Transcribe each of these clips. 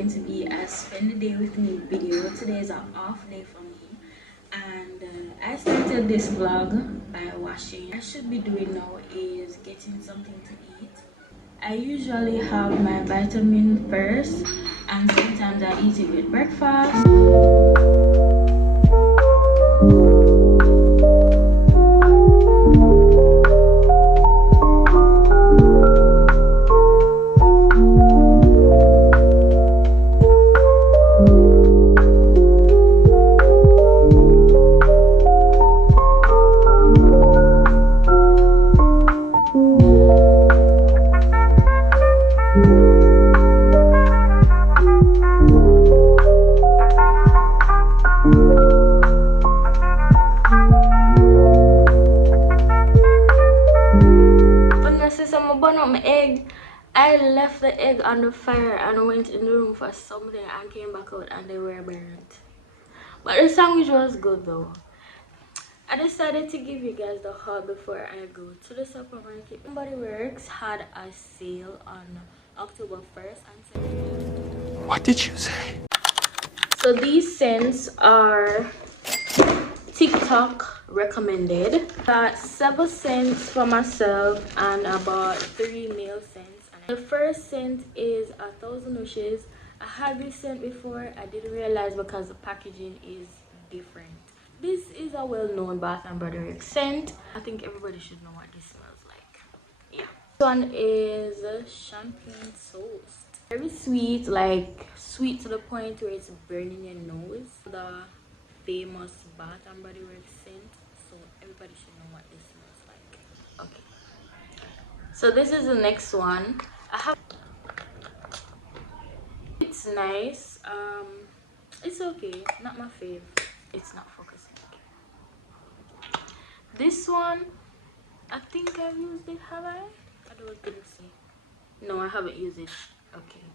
going to be a spend the day with me video. Today is an off day for me, and I started this vlog by washing. What I should be doing now is getting something to eat. I usually have my vitamin first, and sometimes I eat it with breakfast. I left the egg on the fire and went in the room for something and came back out and they were burnt. But the sandwich was good though. I decided to give you guys the haul before I go to the supermarket. Body Works had a sale on October 1st and 2nd. What did you say? So these scents are TikTok recommended. Got 7 cents for myself and about 3 meal scents. The first scent is 1,000 Wishes. I had this scent before. I didn't realize because the packaging is different. This is a well-known Bath and Body Works scent. I think everybody should know what this smells like. Yeah. This one is champagne toast. Very sweet, like sweet to the point where it's burning your nose. The famous Bath and Body Works scent. So everybody should know what this smells like. Okay. So this is the next one. It's nice. It's okay. Not my fave. It's not focusing. This one, I think I've used it. Have I? I don't think so. No, I haven't used it. Okay.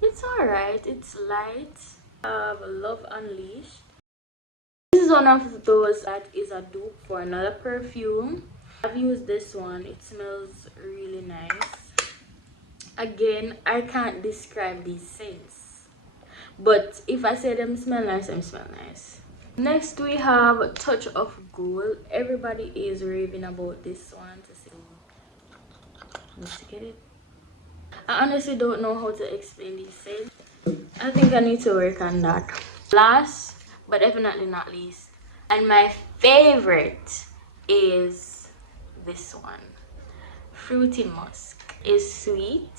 It's alright. It's light. Love Unleashed. This is one of those that is a dupe for another perfume. I've used this one. It smells really nice. Again, I can't describe these scents, but if I say them smell nice, them smell nice. Next we have Touch of Gold. Everybody is raving about this one. Let's get it. I honestly don't know how to explain these scents. I think I need to work on that. Last but definitely not least, and my favorite, is this one. Fruity Musk. Is sweet,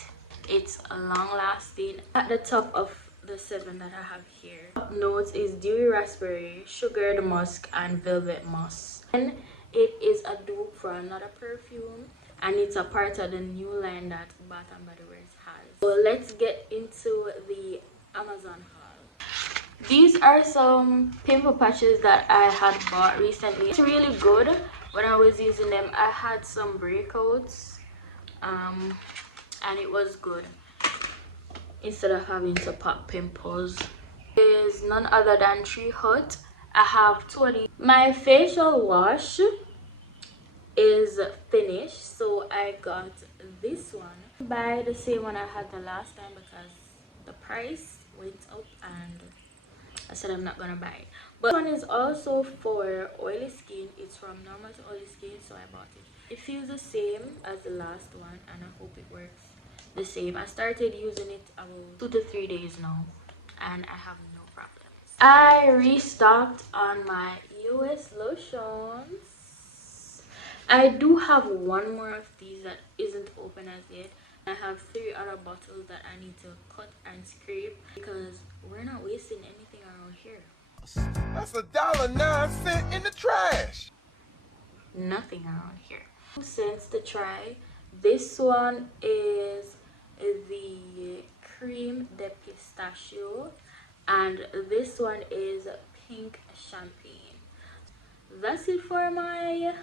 it's long lasting. At the top of the 7 that I have here, top notes is dewy raspberry, sugared musk, and velvet moss. And it is a dupe for another perfume, and it's a part of the new line that Bath and Body Works has. So let's get into the Amazon haul. These are some pimple patches that I had bought recently. It's really good. When I was using them, I had some breakouts, and it was good instead of having to pop pimples. Is none other than Tree Hut. I have 2 of these. My facial wash is finished, so I got this one. Buy the same one I had the last time because the price went up and I said I'm not gonna buy it. But this one is also for oily skin. It's from normal to oily skin, so I bought it. It feels the same as the last one, and I hope it works the same. I started using it about 2 to 3 days now, and I have no problems. I restocked on my US lotions. I do have 1 more of these that isn't open as yet. I have 3 other bottles that I need to cut and scrape because we're not wasting anything around here. That's $1.09 in the trash. Nothing around here. 2 cents to try. This one is the cream de pistachio, and this one is pink champagne. That's it for my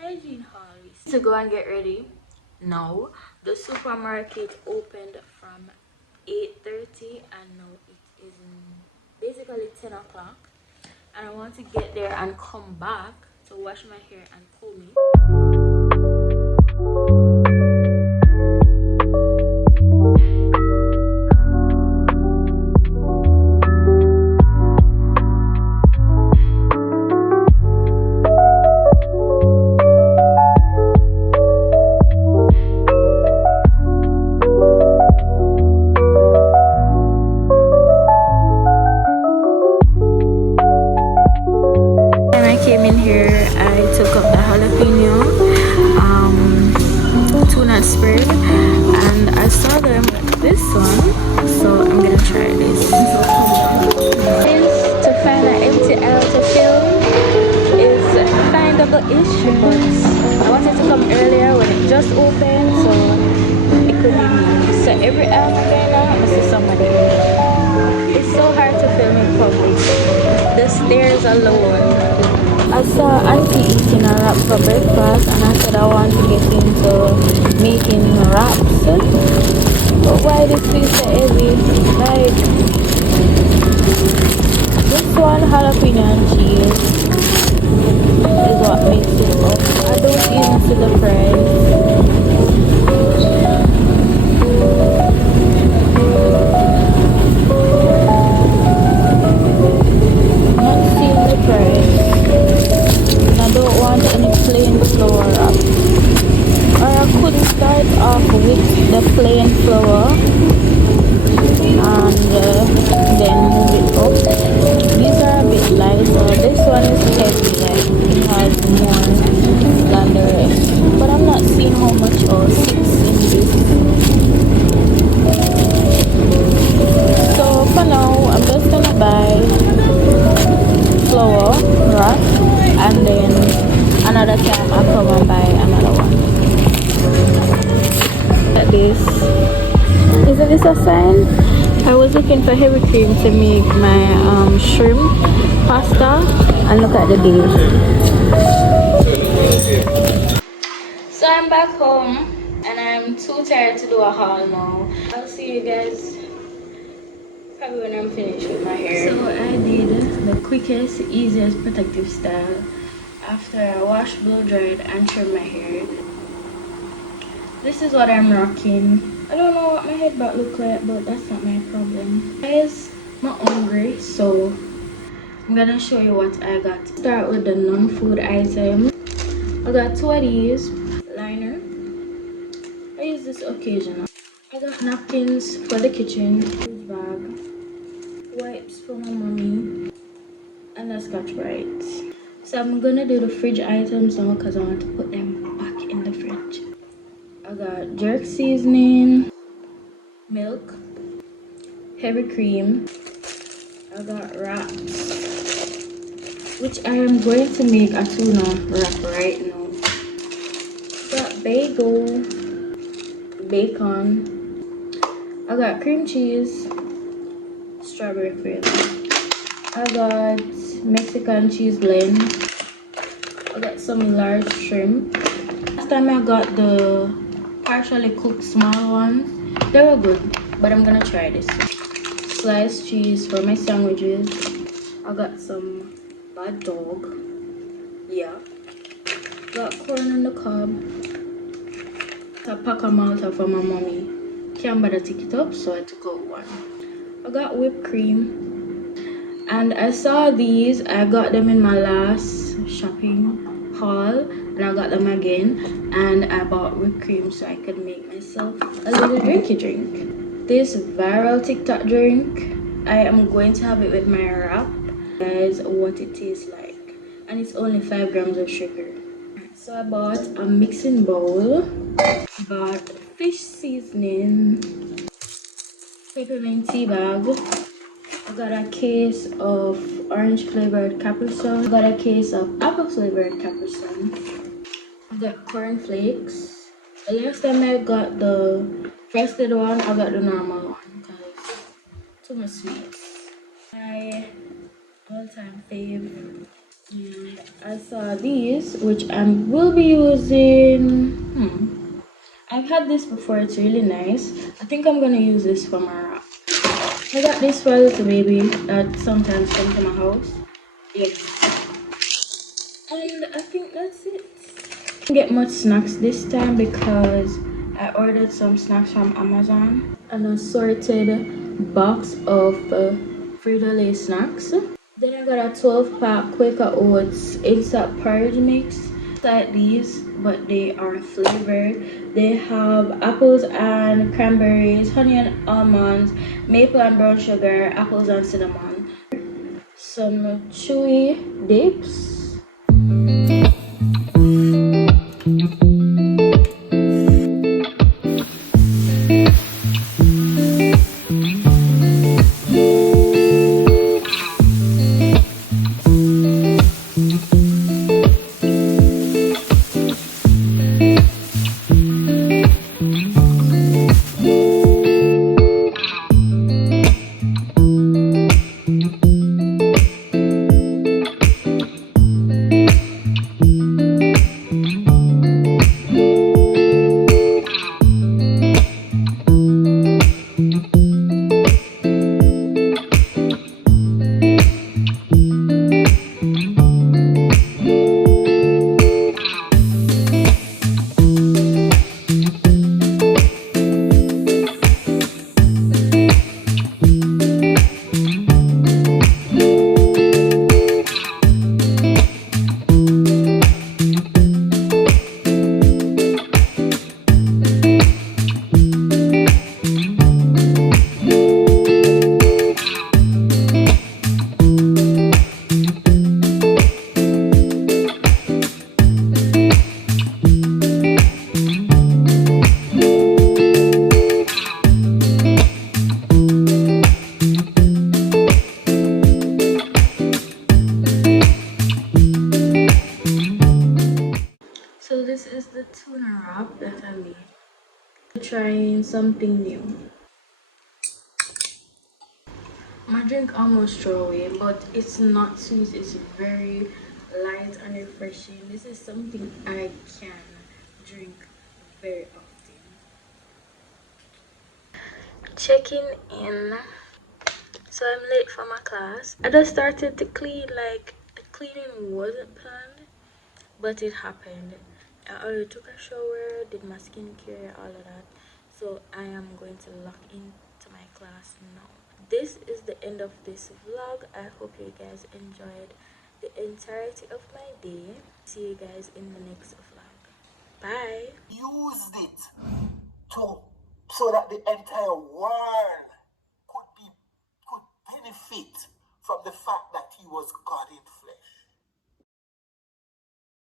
hygiene haul. To go and get ready. Now the supermarket opened from 8:30 and now it is basically 10 o'clock, and I want to get there and come back to wash my hair and comb it. in here, I took up the jalapeno, tuna spread, and I saw them with this one, so I'm gonna try this. To find an empty aisle to film is findable-ish, but I wanted to come earlier when it just opened, so it could be me. So every aisle I'm going now, I see somebody. It's so hard to film in public. The stairs alone. I saw Auntie eating a wrap for breakfast, and I said I want to get into making wraps. But why this thing so heavy? Like this one jalapeno and cheese is what makes it up. I don't even see the price. Not seeing the price. And I don't want any plain flour wrap. Or I could start off with the plain flour and then move it up. These are a bit light, so this one is heavy, like it has more than the rest. But I'm not seeing how much all sits in this. So for now, I'm just gonna buy flour wrap, and then another time I'll come and buy another one. Like this. Isn't this a sign? I was looking for heavy cream to make my shrimp pasta, and look at the deal. So I'm back home and I'm too tired to do a haul now. I'll see you guys probably when I'm finished with my hair. So I did the quickest, easiest protective style after I washed, blow dried, and trimmed my hair. This is what I'm rocking. I don't know what my headband look like, but that's not my problem. Guys, I'm hungry, so I'm gonna show you what I got. Start with the non-food item. I got two of these. Liner. I use this occasionally. I got napkins for the kitchen. Bag. Wipes for my mommy. And a Scotch-Brite. So I'm gonna do the fridge items now because I want to put them back in the fridge. I got jerk seasoning, milk, heavy cream. I got wraps, which I am going to make a tuna wrap right now. Got bagel, bacon. I got cream cheese, strawberry flavor. I got Mexican cheese blend. I got some large shrimp. Last time I got the partially cooked small ones. They were good, but I'm gonna try this. Sliced cheese for my sandwiches. I got some bad dog. Yeah. Got corn on the cob. A pack of Malta for my mommy. Can't bother to take it up, so I took out one. I got whipped cream. And I saw these. I got them in my last shopping haul. And I got them again, and I bought whipped cream so I could make myself a little drinky drink. This viral TikTok drink, I am going to have it with my wrap. Guys, what it tastes like, and it's only 5 grams of sugar. So I bought a mixing bowl, bought fish seasoning, peppermint tea bag. I got a case of orange flavored Capri Sun. I got a case of apple flavored Capri Sun. I got corn flakes. The last time I got the frosted one, I got the normal one because too much sweets. My all-time fave. And I saw these, which I will be using. I've had this before. It's really nice. I think I'm gonna use this for my wrap. I got this for a little baby that sometimes comes to my house. Yes. And I think that's it. Didn't get much snacks this time because I ordered some snacks from Amazon. An assorted box of Frito-Lay snacks. Then I got a 12-pack Quaker Oats instant porridge mix. Like these, but they are flavored. They have apples and cranberries, honey and almonds, maple and brown sugar, apples and cinnamon. Some chewy dips. tuna wrap that I made. Trying something new. My drink almost throw away, but it's not sweet. It's very light and refreshing. This is something I can drink very often. Checking in. So I'm late for my class. I just started to clean, like the cleaning wasn't planned, but it happened. I already took a shower, did my skincare, all of that. So I am going to lock into my class now. This is the end of this vlog. I hope you guys enjoyed the entirety of my day. See you guys in the next vlog. Bye. Used it to so that the entire world could benefit from the fact that he was God in flesh.